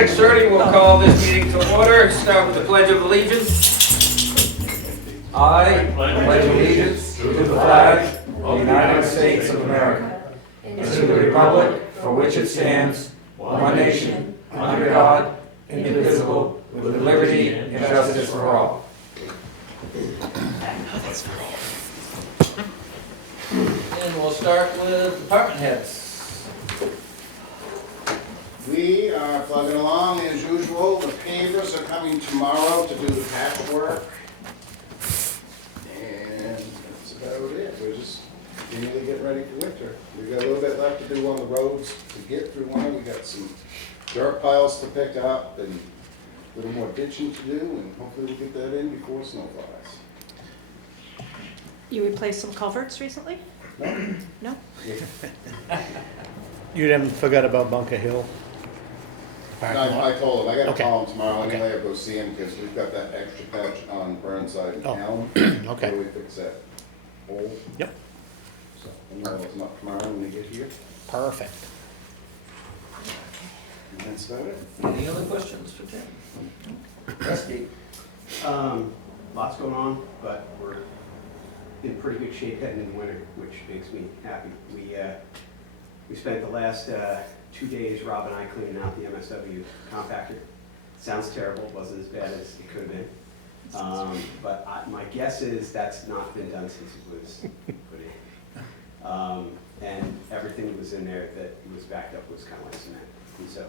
6:30, we'll call this meeting to order. Start with the Pledge of Allegiance. I pledge allegiance to the flag of the United States of America and to the republic for which it stands, one nation, under God, indivisible, with liberty and justice for all. And we'll start with department heads. We are plugging along as usual. The pavers are coming tomorrow to do the patchwork. And that's about it. We're just nearly getting ready for winter. We've got a little bit left to do on the roads to get through winter. We got some dirt piles to pick up and a little more ditching to do, and hopefully we'll get that in before snow flies. You replaced some culverts recently? No? No? You didn't forget about Bunker Hill? Parking lot? I told him, I gotta Okay. call him tomorrow Okay. anyway, I'll go see him, because we've got that extra patch on Burnside and Oh. Elm. Okay. Where we fix that hole. Yep, So, and I'll open up tomorrow when we get here. perfect. And that's about it. Any other questions for Tim? Rusty? Lots going on, but we're in pretty good shape heading into winter, which makes me happy. We spent the last 2 days, Rob and I, cleaning out the MSW compactor. Sounds terrible, it wasn't as bad as it could have been. But my guess is that's not been done since it was put in. And everything that was in there that was backed up was kind of like cement. And so,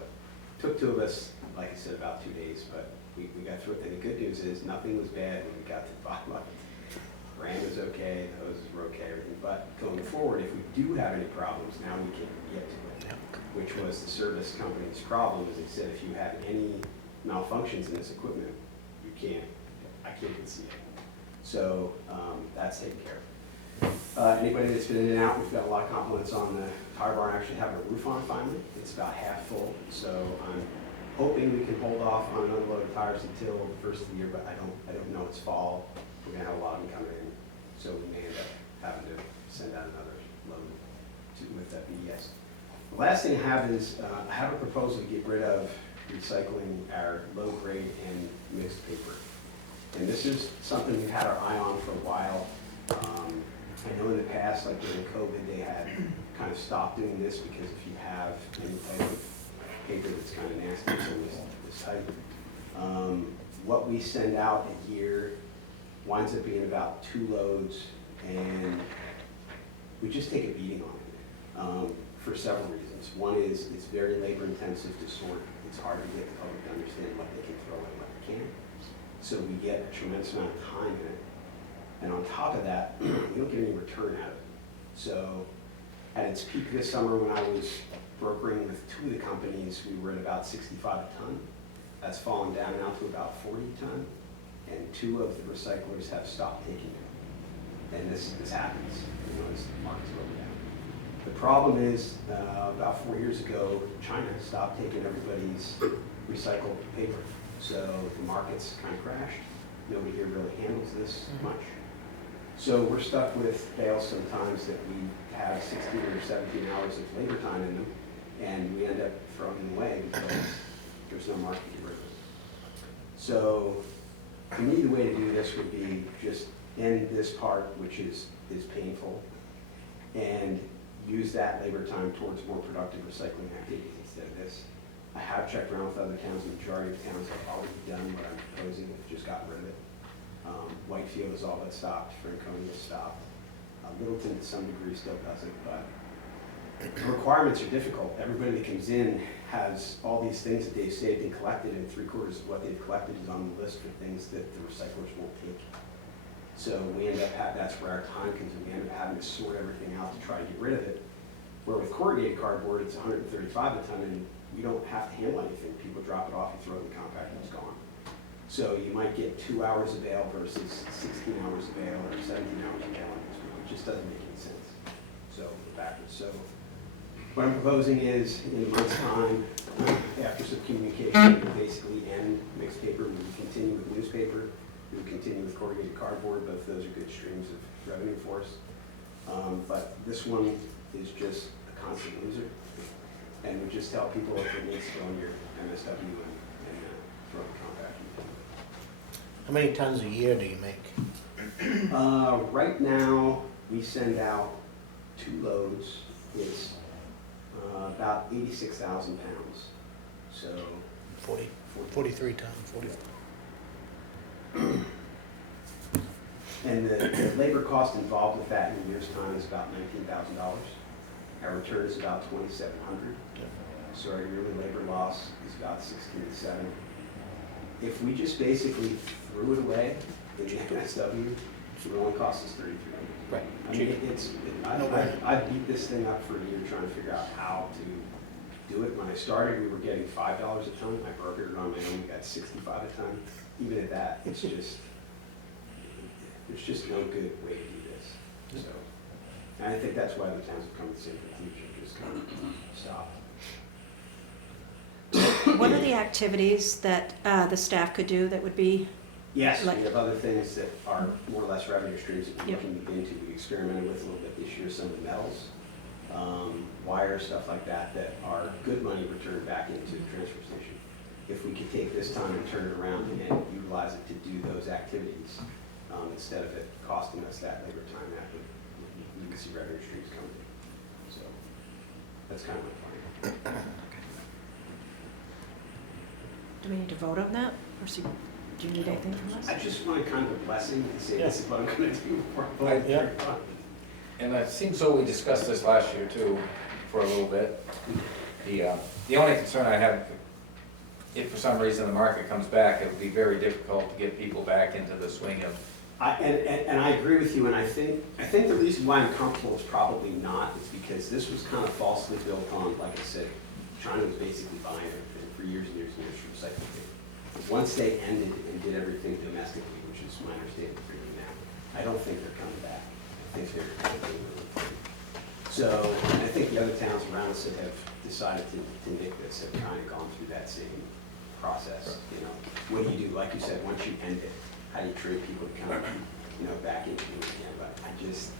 took two of us, like I said, about 2 days, but we got through it. And the good news is nothing was bad when we got to the bottom of it. Ram was okay, the hoses were okay, everything. But going forward, if we do have any problems, now we can get to it. Which was the service company's problem, is they said if you have any malfunctions in this equipment, I can't see it. So that's taken care of. Anybody that's been in and out, we've got a lot of compliments on the tire barn actually having a roof on finally. It's about half full, so I'm hoping we can hold off on an unload of tires until the first of the year, but I don't know, it's fall. We're gonna have a lot of them coming in, so we may end up having to send out another load with that BDS. The last thing I have is, I have a proposal to get rid of recycling our low grade and mixed paper. And this is something we've had our eye on for a while. I know in the past, like during COVID, they had kind of stopped doing this because if you have any type of paper that's kind of nasty, so this type, what we send out a year winds up being about 2 loads, and we just take a beating on it for several reasons. One is it's very labor intensive to sort. It's hard to get the public to understand what they can throw and what they can't. So we get a tremendous amount of time in it. And on top of that, we don't get any return out of it. So at its peak this summer, when I was brokering with 2 of the companies, we were at about 65 a ton. That's fallen down now to about 40 a ton. And 2 of the recyclers have stopped taking it. And this happens, as the markets go down. The problem is, about 4 years ago, China stopped taking everybody's recycled paper. So the markets kind of crashed. Nobody here really handles this much. So we're stuck with bales sometimes that we have 16 or 17 hours of labor time in them, and we end up throwing them away because there's no market to get rid of them. So to me, the way to do this would be just end this part, which is painful, and use that labor time towards more productive recycling activities instead of this. I have checked around with other towns. The majority of towns have already done what I'm proposing. They've just gotten rid of it. Whitefield is all but stopped. Franconia has stopped. Littleton to some degree still doesn't, but the requirements are difficult. Everybody that comes in has all these things that they've saved and collected, and 3/4 of what they've collected is on the list for things that the recyclers won't take. So we end up that's where our time comes in. We end up having to sort everything out to try to get rid of it. Where with corrugated cardboard, it's 135 a ton, and you don't have to handle anything. People drop it off, you throw it in the compactor, and it's gone. So you might get 2 hours of bail versus 16 hours of bail or 17 hours of bail. It just doesn't make any sense. So backwards. So what I'm proposing is in a month's time, after some communication, we basically end mixed paper. We will continue with newspaper. We will continue with corrugated cardboard. Both of those are good streams of revenue for us. But this one is just a constant loser. And we just tell people if it needs to go in your MSW and throw the compact. How many tons a year do you make? Right now, we send out 2 loads. It's about 86,000 pounds. So 43 tons, 40. And the labor cost involved with that in a year's time is about $19,000. Our return is about $2,700. So our yearly labor loss is about $16,700. If we just basically threw it away in the MSW, it would only cost us $3,300. Right. I mean, I beat this thing up for a year trying to figure out how to do it. When I started, we were getting $5 a ton. I brokered it on my own, we got 65 a ton. Even at that, it's just, there's just no good way to do this. So, and I think that's why the towns have come to the same conclusion, just kind of stop. What are the activities that the staff could do that would be, Yes, Like- we have other things that are more or less revenue streams that we Yep. can begin to. We experimented with a little bit this year, some of the metals, wire, stuff like that, that are good money returned back into the transfer station. If we could take this time and turn it around and utilize it to do those activities, instead of it costing us that labor time, that would, you can see revenue streams coming in. So, that's kind of my plan. do we need to vote on that? Or do you need anything from us? I just want kind of a blessing and say, this is what I'm gonna do before I vote. Yeah. And it seems so we discussed this last year too, for a little bit. The only concern I have, if for some reason the market comes back, it would be very difficult to get people back into the swing of, And I agree with you, and I think the reason why I'm comfortable is probably not, is because this was kind of falsely built on, like I said, China was basically buying everything for years and years and years from recycling. Once they ended and did everything domestically, which is my understanding for you now, I don't think they're coming back. I think they're doing really good. So, and I think the other towns around us that have decided to make this have kind of gone through that same process, you know. What do you do, like you said, once you end it, how do you train people to come, you know, back into it again? But this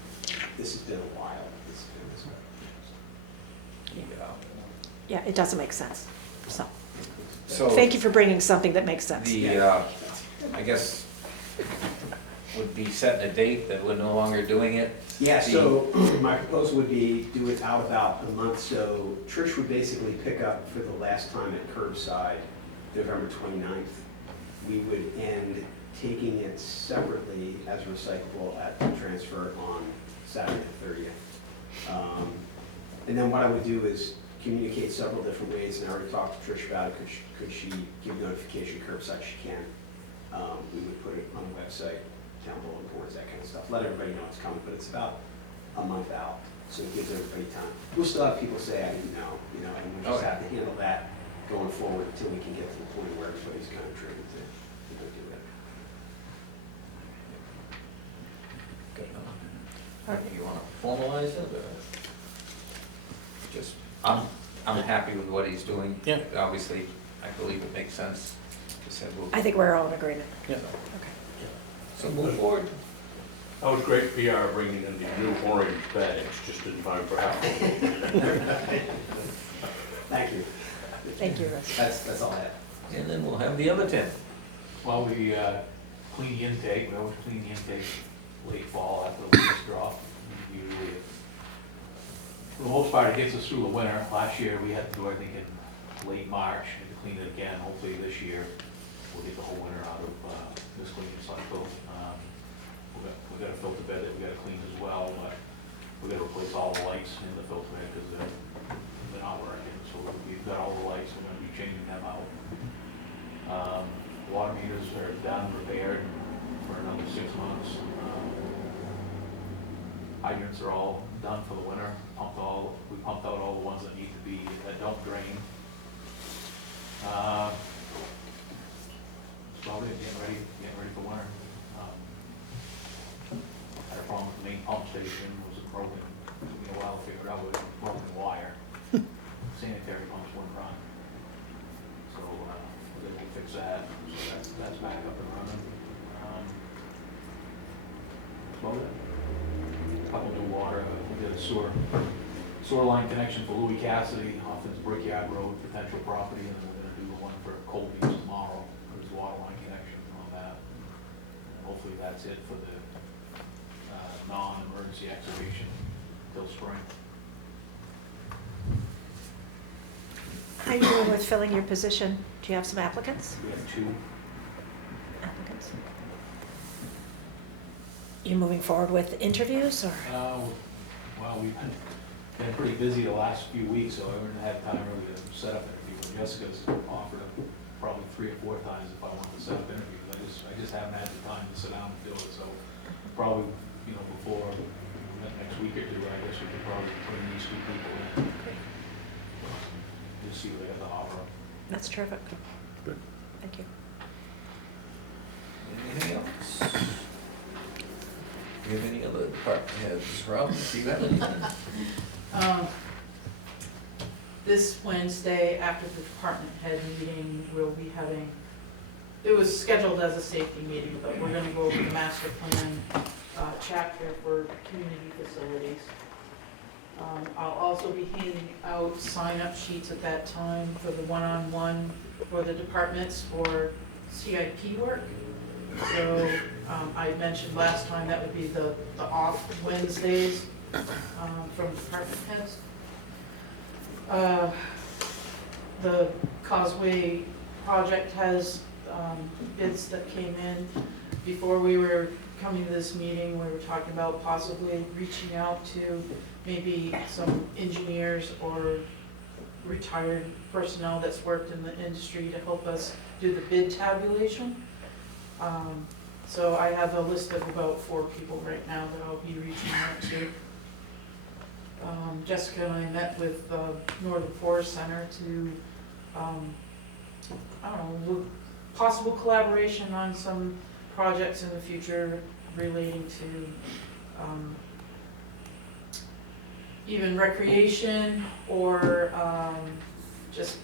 has been a while, this has been this way. Yeah, it doesn't make sense, so. so. Thank you for bringing something that makes sense. I guess, would be setting a date that we're no longer doing it. Yeah, so my proposal would be do it out about a month. So Trish would basically pick up for the last time at curbside, November 29th. We would end taking it separately as recyclable at the transfer on Saturday the 30th. And then what I would do is communicate several different ways, and I already talked to Trish about it. Could she give notification curbside? She can. We would put it on the website, town bulletin boards, that kind of stuff. Let everybody know it's coming, but it's about a month out, so it gives everybody time. We'll still have people say, I didn't know, you know, and we'll just have to handle that going forward until we can get to the point where everybody's kind of trained to, you know, do it. You want to formalize it, or just, I'm happy with what he's doing. Yeah. Obviously, I believe it makes sense to say move. I think we're all in agreement. Yeah. Okay. So move forward. That was great PR bringing in the new orange bags, just in time for Halloween. Thank you. Thank you, Russ. That's all I have. And then we'll have the other 10. Well, we clean the intake, we always clean the intake late fall after the leaves drop. Usually, for the most part, it gets us through the winter. Last year, we had to do everything in late March, and to clean it again. Hopefully this year, we'll get the whole winter out of this cleaning cycle. We got a filter bed that we got to clean as well, but we got to replace all the lights in the filter bed because they're not working. So we've got all the lights, we're going to be changing them out. Water meters are done, repaired for another 6 months. Hydrants are all done for the winter. We pumped out all the ones that need to be, that don't drain. That's about it, getting ready for winter. Had a problem with the main pump station, was broken, took me a while to figure it out, it was broken wire. Sanitary pumps wouldn't run. So, we're gonna fix that, so that's back up and running. That's about it. Couple new water, we did a sewer line connection for Louis Cassidy off his Brickyard Road potential property, and then we're gonna do that's it for the non-emergency excavation till spring. How are you doing with filling your position? Do you have some applicants? We have 2. Applicants. You moving forward with interviews or? Well, we've been pretty busy the last few weeks, so I haven't had time really to set up interviews. Jessica's offered them probably 3 or 4 times if I wanted to set up interviews. I just haven't had the time to sit down and do it, so probably, before next week or 2, I guess we could probably bring these 2 people in. Just see what they have to offer. That's terrific. Good. Thank you. Anything else? Do you have any other department heads? Rob, do you have anything? This Wednesday, after the department head meeting, we'll be having, it was scheduled as a safety meeting, but we're gonna go over the master plan chapter for community facilities. I'll also be handing out sign-up sheets at that time for the one-on-one for the departments for CIP work. So, I mentioned last time that would be the off Wednesdays, from department heads. The Causeway project has, bids that came in. Before we were coming to this meeting, we were talking about possibly reaching out to maybe some engineers or retired personnel that's worked in the industry to help us do the bid tabulation. So I have a list of about 4 people right now that I'll be reaching out to. Jessica and I met with Northern Forest Center to, possible collaboration on some projects in the future relating to even recreation or just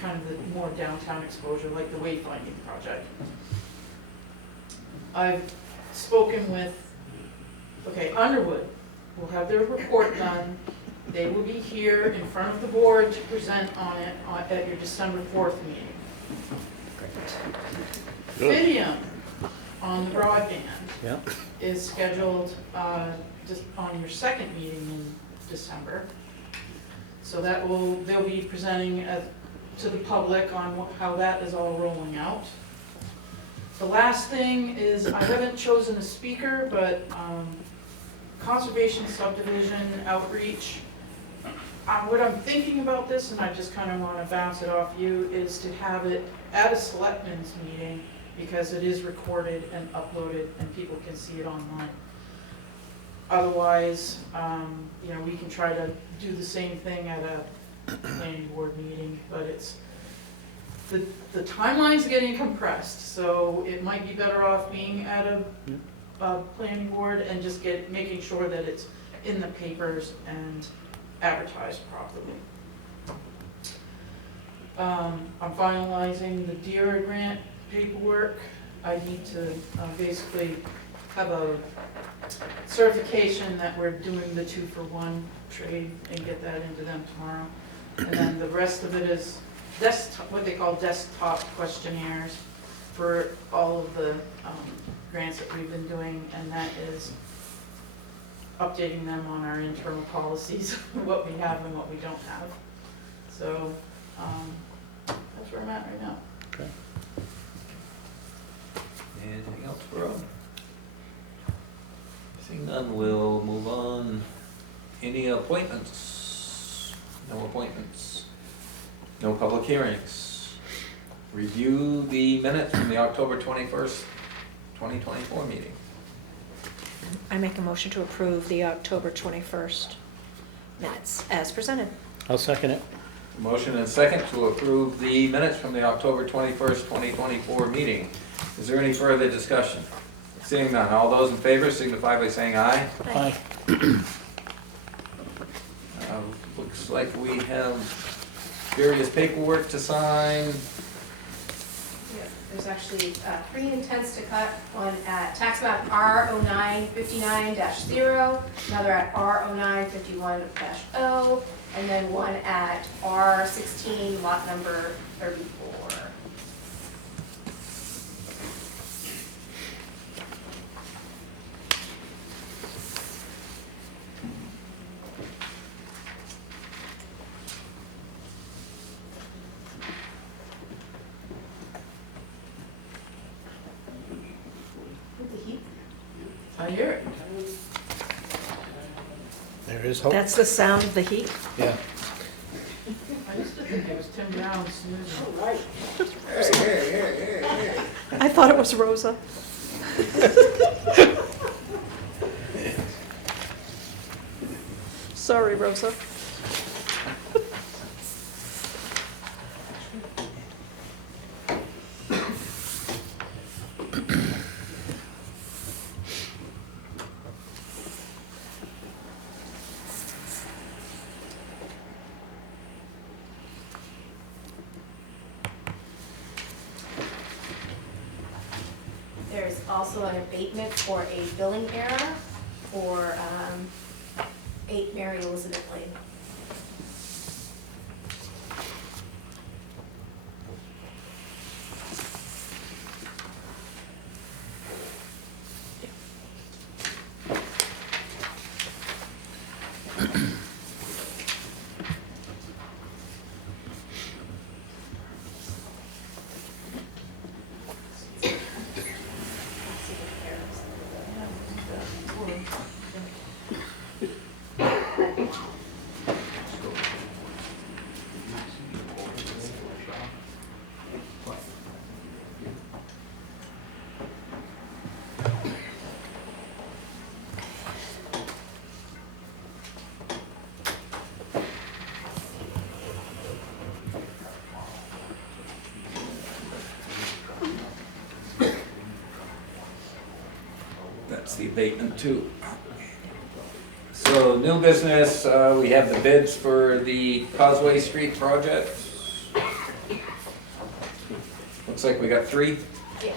kind of the more downtown exposure, like the wayfinding project. I've spoken with, Underwood will have their report done. They will be here in front of the board to present on it at your December 4th meeting. Fidium on the broadband Yeah. is scheduled just on your second meeting in December. So they'll be presenting to the public on how that is all rolling out. The last thing is, I haven't chosen a speaker, but conservation subdivision outreach. What I'm thinking about this, and I just kind of want to bounce it off you, is to have it at a selectmen's meeting because it is recorded and uploaded and people can see it online. Otherwise, we can try to do the same thing at a planning board meeting, but it's, the timeline's getting compressed, so it might be better off being at a planning board and just making sure that it's in the papers and advertised properly. I'm finalizing the DERA grant paperwork. I need to basically have a certification that we're doing the 2-for-1 trade and get that into them tomorrow. And then the rest of it is what they call desktop questionnaires for all of the grants that we've been doing, and that is updating them on our internal policies, what we have and what we don't have. So that's where I'm at right now. Okay. Anything else for Rob? Seeing none, we'll move on. Any appointments? No appointments. No public hearings. Review the minutes from the October 21st, 2024 meeting. I make a motion to approve the October 21st minutes as presented. I'll second it. Motion and second to approve the minutes from the October 21st, 2024 meeting. Is there any further discussion? Seeing none, all those in favor signify by saying aye. Aye. Looks like we have various paperwork to sign. Yeah, there's actually 3 intents to cut, one at tax map R0959-0, another at R0951-0, and then one at R16 lot number 34. I hear it. There is hope. That's the sound of the heat. Yeah. I used to think it was Tim Brown snoozing. I thought it was Rosa. Sorry, Rosa. There's also an abatement for a billing error for 8 Mary Elizabeth Lane. That's the abatement too. So new business, we have the bids for the Causeway Street project. Looks like we got 3. Yeah.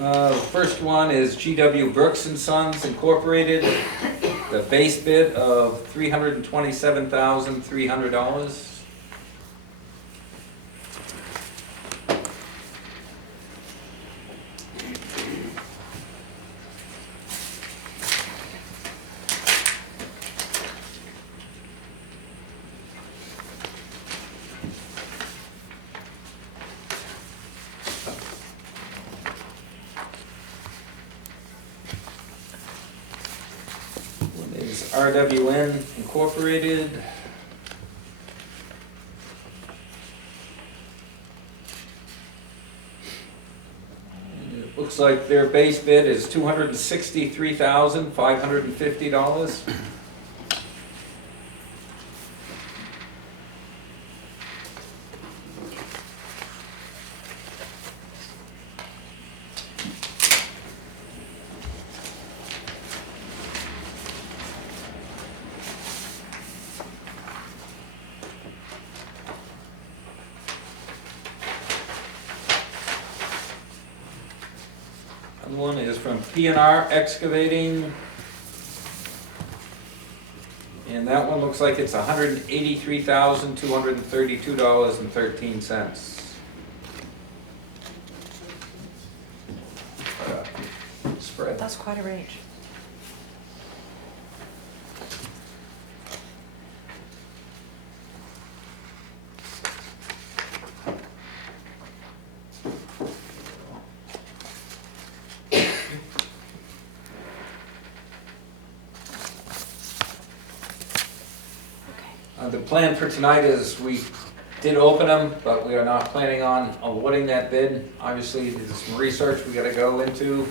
The first one is GW Brooks and Sons Incorporated. The base bid of $327,300. One is RWN Incorporated. And it looks like their base bid is $263,550. Other one is from P&R Excavating. And that one looks like it's $183,232.13. Spread. That's quite a range. The plan for tonight is we did open them, but we are not planning on awarding that bid. Obviously, there's some research we gotta go into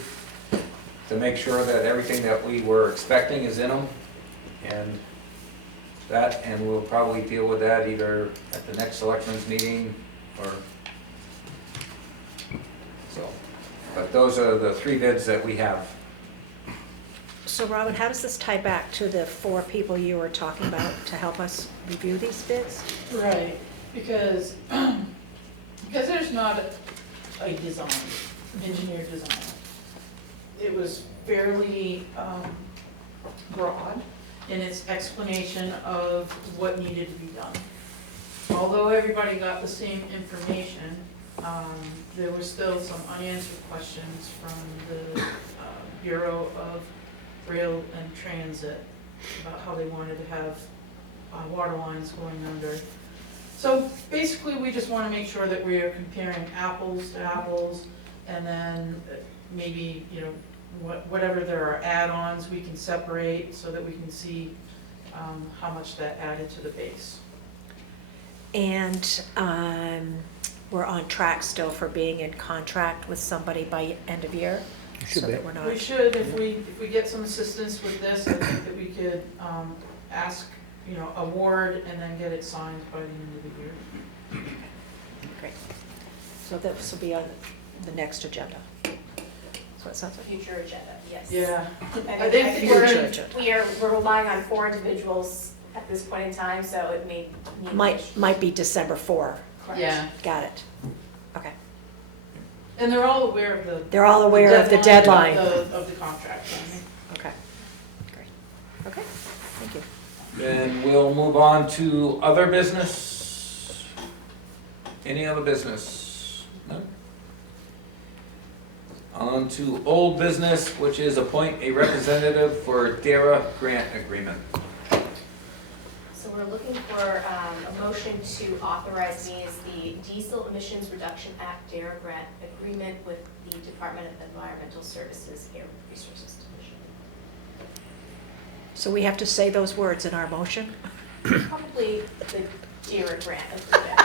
to make sure that everything that we were expecting is in them. And we'll probably deal with that either at the next selectmen's meeting or so. But those are the 3 bids that we have. So Robin, how does this tie back to the 4 people you were talking about to help us review these bids? Right, because there's not a design, engineered design. It was fairly broad, in its explanation of what needed to be done. Although everybody got the same information, there were still some unanswered questions from the Bureau of Rail and Transit about how they wanted to have water lines going under. So basically, we just want to make sure that we are comparing apples to apples, and then maybe, you know, whatever there are add-ons, we can separate so that we can see how much that added to the base. And we're on track still for being in contract with somebody by end of year? Should So be. that we're not, We should, if we get some assistance with this, I think that we could ask, you know, award and then get it signed by the end of the year. great. So this will be on the next agenda. So it sounds like. Future agenda, yes. Yeah, And I think I think we're Future gonna, agenda. we're relying on 4 individuals at this point in time, so it may need. Might be December 4. Correct. yeah, Got it. Okay. and they're all aware of the. They're all aware of the deadline. Of the contract. Okay. Great. Okay. Thank you. Then we'll move on to other business. Any other business? No? On to old business, which is appoint a representative for DARA grant agreement. So we're looking for a motion to authorize me as the Diesel Emissions Reduction Act DARE grant agreement with the Department of Environmental Services Air Resources Division. So we have to say those words in our motion Probably the DARE grant agreement.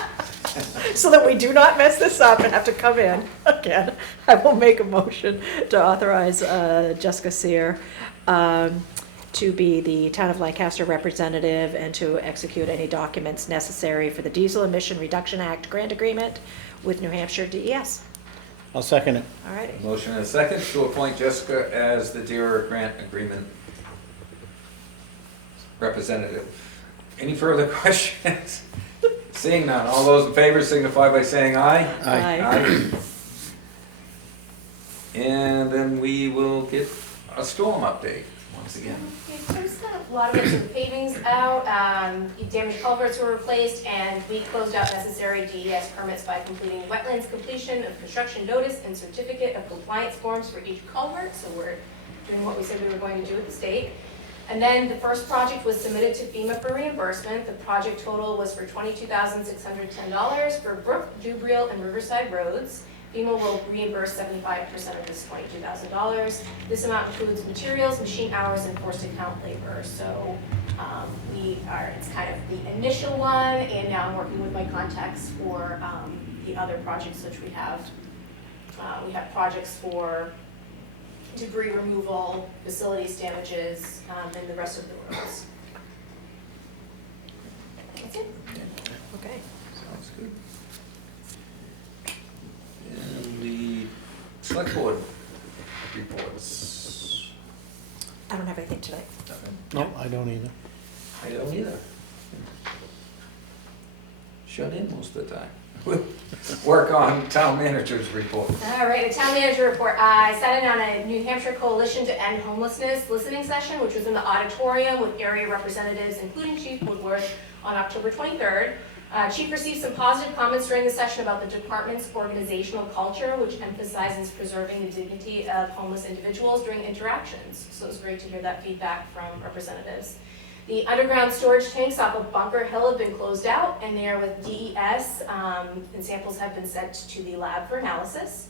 so that we do not mess this up and have to come in again. I will make a motion to authorize Jessica Sear to be the Town of Lancaster representative and to execute any documents necessary for the Diesel Emission Reduction Act grant agreement with New Hampshire DES. I'll second it. All right. Motion and a second to appoint Jessica as the DARA grant agreement representative. Any further questions? Seeing none, all those in favor signify by saying aye. Aye. And then we will get a storm update once again. There's a lot of it, so the paving's out, damaged culverts were replaced, and we closed out necessary DES permits by completing wetlands completion of construction notice and certificate of compliance forms for each culvert, so we're doing what we said we were going to do with the state. And then the first project was submitted to FEMA for reimbursement. The project total was for $22,610 for Brook, Dubriel, and Riverside roads. FEMA will reimburse 75% of this $22,000. This amount includes materials, machine hours, and forced account labor. So it's kind of the initial one, and now I'm working with my contacts for the other projects which we have. We have projects for debris removal, facilities damages, and the rest of the roads. That's it. Okay. Sounds good. And the select board reports. I don't have anything tonight. Nothing. No, I don't either. I don't either. Shut in most of the time. Work on town manager's report. All right, the town manager report. I sat in on a New Hampshire Coalition to End Homelessness listening session, which was in the auditorium with area representatives, including Chief Woodworth, on October 23rd. Chief received some positive comments during the session about the department's organizational culture, which emphasizes preserving the dignity of homeless individuals during interactions. So it was great to hear that feedback from representatives. The underground storage tanks off of Bunker Hill have been closed out, and they are with DES, and samples have been sent to the lab for analysis.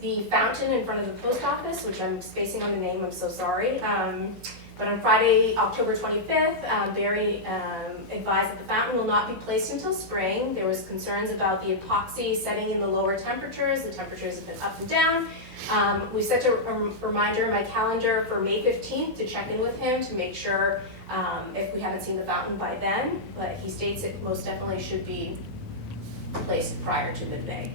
The fountain in front of the post office, which I'm spacing on the name, I'm so sorry, but on Friday, October 25th, Barry advised that the fountain will not be placed until spring. There was concerns about the epoxy setting in the lower temperatures. The temperatures have been up and down. We set a reminder in my calendar for May 15th to check in with him to make sure if we haven't seen the fountain by then, but he states it most definitely should be placed prior to midday.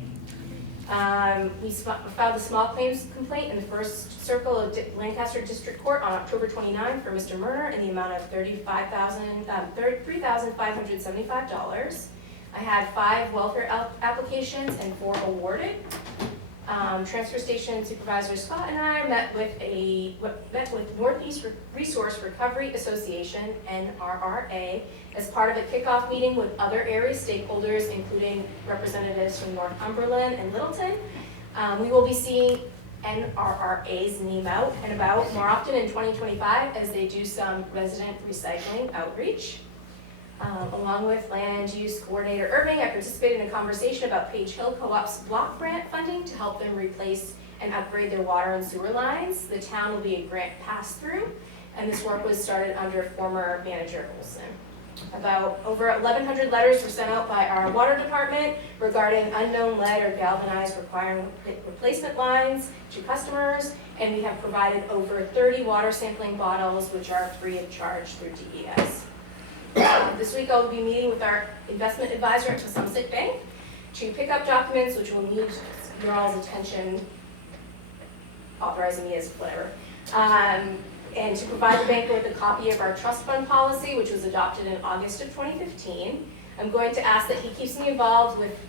We filed a small claims complaint in the first circle of Lancaster District Court on October 29th for Mr. Murner in the amount of $3,575. I had 5 welfare applications and 4 awarded. Transfer Station Supervisor Scott and I met with Northeast Resource Recovery Association, NRRA, as part of a kickoff meeting with other area stakeholders, including representatives from Northumberland and Littleton. We will be seeing NRRA's name out and about more often in 2025 as they do some resident recycling outreach. Along with Land Use Coordinator Irving, I participated in a conversation about Page Hill Co-op's block grant funding to help them replace and upgrade their water and sewer lines. The town will be a grant pass-through, and this work was started under former manager Olson. About over 1,100 letters were sent out by our water department regarding unknown lead or galvanized requiring replacement lines to customers, and we have provided over 30 water sampling bottles, which are free of charge through DES. This week I'll be meeting with our investment advisor at Tusumsett Bank to pick up documents which will need your all's attention, authorizing me as whatever, and to provide the bank with a copy of our trust fund policy, which was adopted in August of 2015. I'm going to ask that he keeps me involved with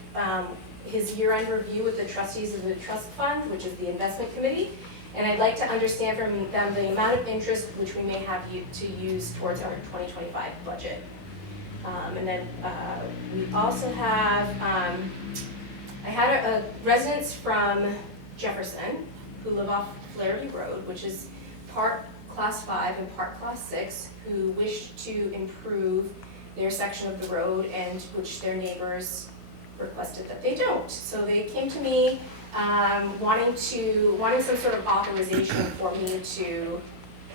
his year-end review with the trustees of the trust fund, which is the investment committee. And I'd like to understand from them the amount of interest which we may have to use towards our 2025 budget. And then we also have, I had a residents from Jefferson who live off Flaherty Road, which is part Class 5 and part Class 6, who wish to improve their section of the road and which their neighbors requested that they don't. So they came to me wanting some sort of authorization for me to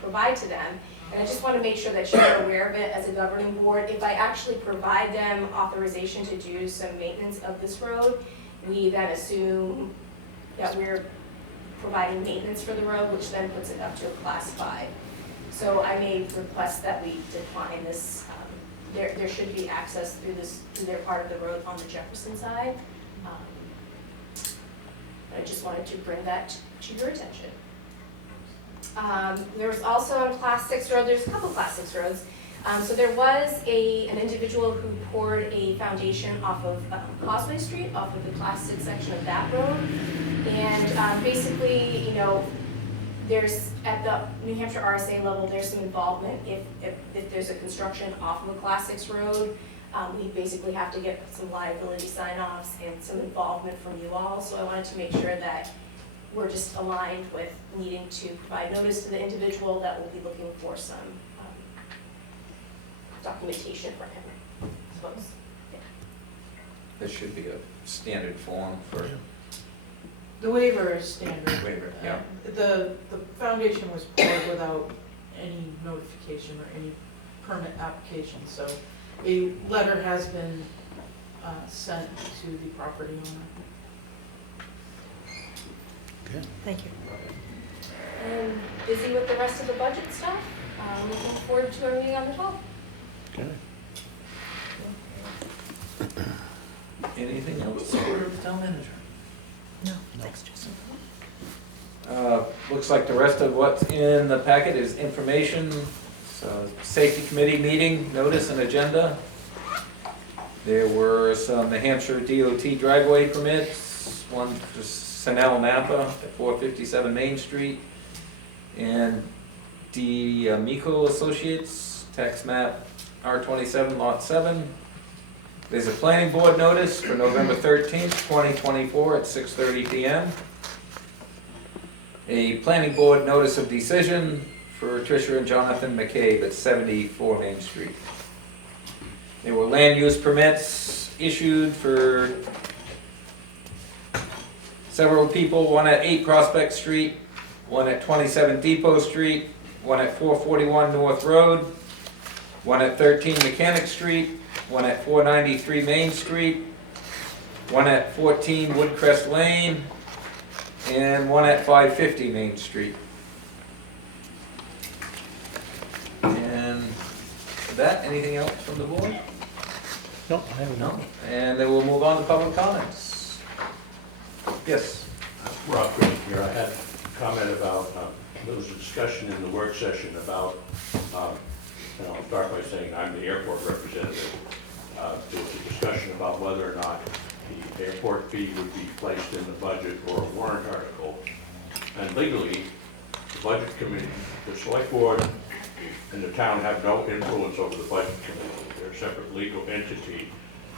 provide to them. And I just want to make sure that you're aware of it as a governing board. If I actually provide them authorization to do some maintenance of this road, we then assume that we're providing maintenance for the road, which then puts it up to a Class 5. So I may request that we decline this. There should be access through their part of the road on the Jefferson side. I just wanted to bring that to your attention. There was also on Class 6 road, there's a couple Class 6 roads. So there was an individual who poured a foundation off of Causeway Street, off of the Class 6 section of that road. And basically, you know, there's, at the New Hampshire RSA level, there's some involvement. If there's a construction off of a Class 6 road, we basically have to get some liability sign-offs and some involvement from you all. So I wanted to make sure that we're just aligned with needing to provide notice to the individual that will be looking for some documentation for him, I suppose. Yeah. There should be a standard form for The waiver is standard. waiver, yeah. The foundation was poured without any notification or any permit application, so a letter has been sent to the property owner. Thank you. And busy with the rest of the budget stuff. Looking forward to our meeting on the 12th. Okay. Anything else for the town manager? No, thanks, Justin. Looks like the rest of what's in the packet is information. So, safety committee meeting, notice and agenda. There were some New Hampshire DOT driveway permits, one for Sanel Napa at 457 Main Street, and D'Amico Associates, tax map R27 Lot 7. There's a planning board notice for November 13th, 2024 at 6:30 p.m. A planning board notice of decision for Tricia and Jonathan McCabe at 74 Main Street. There were land use permits issued for several people, one at 8 Prospect Street, one at 27 Depot Street, one at 441 North Road, one at 13 Mechanic Street, one at 493 Main Street, one at 14 Woodcrest Lane, and one at 550 Main Street. And with that, anything else from the board? No, I haven't. No. And then we'll move on to public comments. Yes. Rob Green here. I had a comment about, there was a discussion in the work session about, and I'll start by saying I'm the airport representative. There was a discussion about whether or not the airport fee would be placed in the budget or a warrant article. And legally, the budget committee, the select board and the town have no influence over the budget committee. They're a separate legal entity.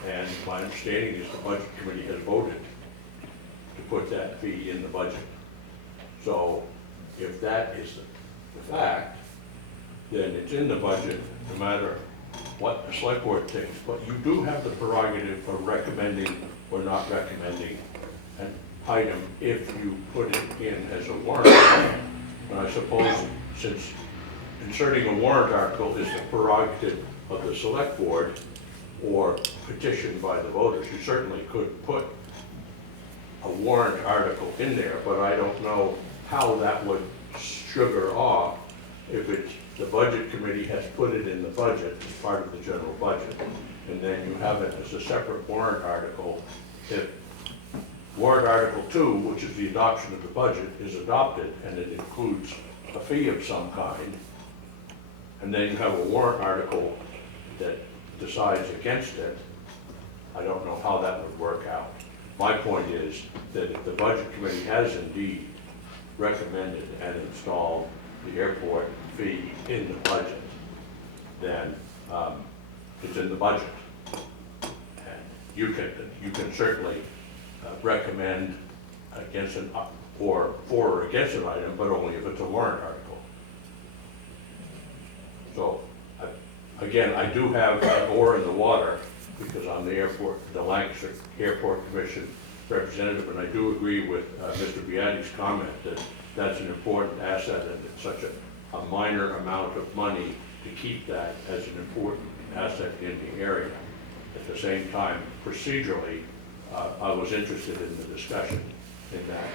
And my understanding is the budget committee has voted to put that fee in the budget. So if that is the fact, then it's in the budget, no matter what the select board thinks. But you do have the prerogative of recommending or not recommending an item if you put it in as a warrant. And I suppose since inserting a warrant article is the prerogative of the select board or petitioned by the voters, you certainly could put a warrant article in there, but I don't know how that would sugar off if it's the budget committee has put it in the budget as part of the general budget, and then you have it as a separate warrant article. If warrant article 2, which is the adoption of the budget, is adopted and it includes a fee of some kind, and then you have a warrant article that decides against it, I don't know how that would work out. My point is that if the budget committee has indeed recommended and installed the airport fee in the budget, then it's in the budget. And you can certainly recommend against an or for or against an item, but only if it's a warrant article. So again, I do have an oar in the water because I'm the Lancaster Airport Commission representative, and I do agree with Mr. Beatty's comment that that's an important asset and it's such a minor amount of money to keep that as an important asset in the area. At the same time, procedurally, I was interested in the discussion in that.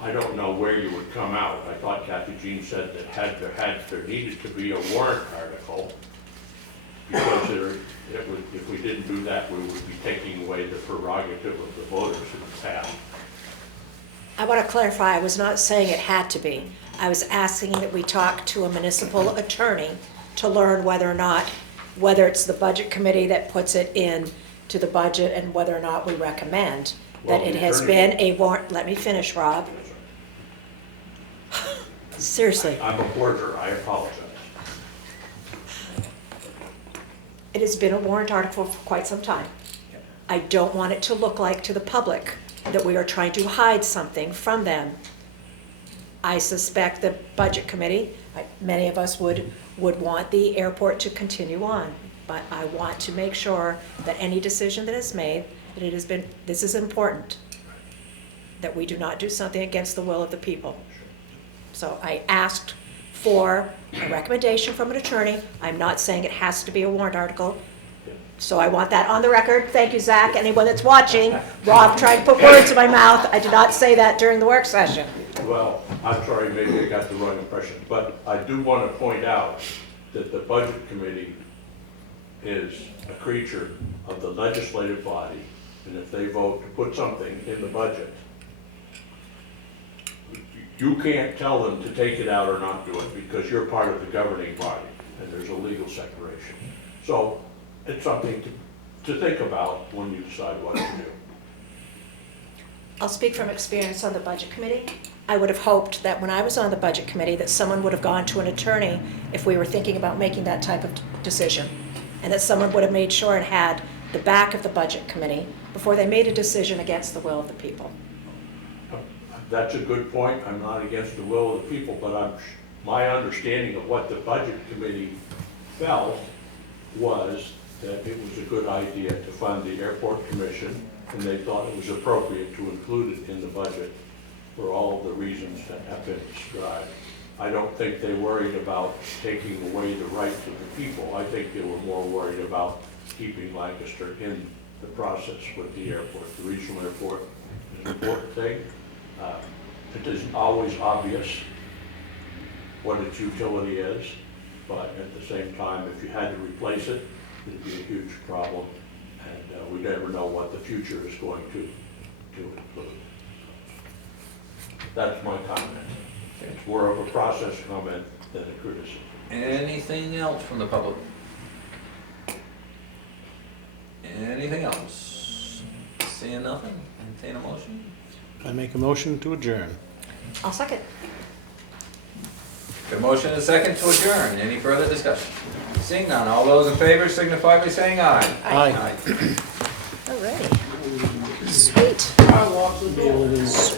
I don't know where you would come out. I thought Kathy Jean said that there needed to be a warrant article because if we didn't do that, we would be taking away the prerogative of the voters in the past. I want to clarify, I was not saying it had to be. I was asking that we talk to a municipal attorney to learn whether it's the budget committee that puts it in to the budget and whether or not we recommend that it has been a warrant. Let me finish, Rob. Seriously. I'm a hoarder, I apologize. It has been a warrant article for quite some time. I don't want it to look like to the public that we are trying to hide something from them. I suspect the budget committee, many of us would want the airport to continue on, but I want to make sure that any decision that is made, that it has been, this is important, that we do not do something against the will of the people. So I asked for a recommendation from an attorney. I'm not saying it has to be a warrant article. So I want that on the record. Thank you, Zach. Anyone that's watching, Rob tried to put words in my mouth. I did not say that during the work session. Well, I'm sorry, maybe I got the wrong impression, but I do want to point out that the budget committee is a creature of the legislative body, and if they vote to put something in the budget, you can't tell them to take it out or not do it because you're part of the governing body, and there's a legal separation. So it's something to think about when you decide what to do. I'll speak from experience on the budget committee. I would have hoped that when I was on the budget committee that someone would have gone to an attorney if we were thinking about making that type of decision, and that someone would have made sure it had the back of the budget committee before they made a decision against the will of the people. That's a good point. I'm not against the will of the people, but my understanding of what the budget committee felt was that it was a good idea to fund the airport commission, and they thought it was appropriate to include it in the budget for all of the reasons that have been described. I don't think they worried about taking away the rights of the people. I think they were more worried about keeping Lancaster in the process with the airport. The regional airport is an important thing. It isn't always obvious what its utility is, but at the same time, if you had to replace it, it'd be a huge problem, and we never know what the future is going to include. That's my comment. It's more of a process comment than a criticism. Anything else from the public? nothing, entertain a motion? I make a motion to adjourn. I'll second. Good motion and a second to adjourn. Any further discussion? Seeing none, all those in favor signify by saying aye. Aye. All right. Sweet. I locked the door. It is